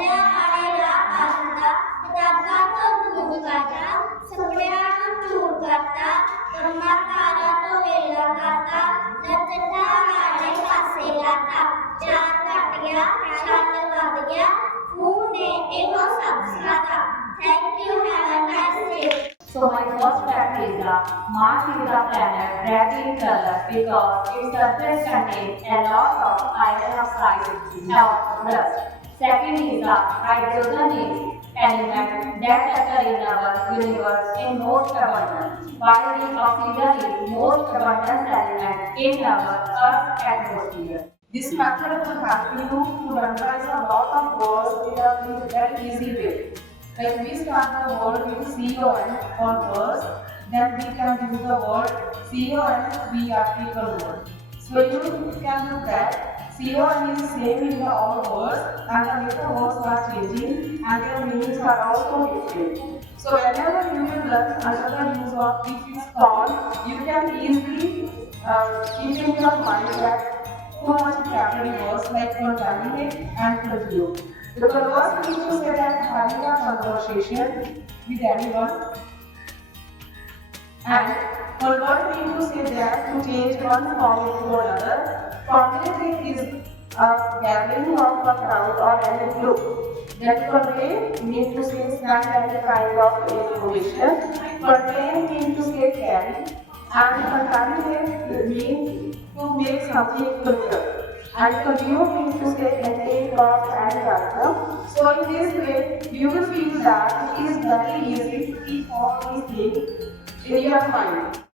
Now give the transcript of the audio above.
ਚੱਲਿਆ ਆੜੇਗਾ ਕਰਦਾ ਕਿਤਾਬਾਂ ਤੋਂ ਦੂਰ ਕਰਦਾ ਸੁਪਨਿਆਂ ਨੂੰ ਚੂਰ ਕਰਦਾ ਕੰਮਾਂ ਕਾਰਾਂ ਤੋਂ ਵੇਲਾ ਕਰਦਾ ਨੱਚਦਾ ਆੜੇ ਪਾਸੇ ਲਾਤਾ ਚਾਰ ਘਟ ਗਿਆ ਛੱਲ ਵੱਧ ਗਿਆ ਖੂਨ ਨੇ ਇਹੋ ਸਭ ਸਿਖਾਤਾ thank you have a nice day So my first fact is that Mars is a planet red in color because its surface contains a lot of iron oxide or dust. Second is that hydrogen is element that occur in our universe in most abundance, while the oxygen is most abundant element in our Earth's atmosphere. This method will help you to memorize a lot of words in a very easy way. When we start the word with CON or words, then we can use the word CON be article word. So you can look that CON is same in the all words and the later words are changing and their meanings are also different. So whenever you will learn another use of if is con, you can easily keep in your mind that two much vocabulary words like contaminate and consume. The converse means to say that having a conversation with anyone, and convert means to say that to change one form into another. Congregate is a gathering of a crowd or any group. That convey means to say stand any kind of information. Contain means to say carry, and contaminate means to make something polluted. And consume means to say intake of and consume. So in this way, you will feel that it is very easy to keep all these things in your mind.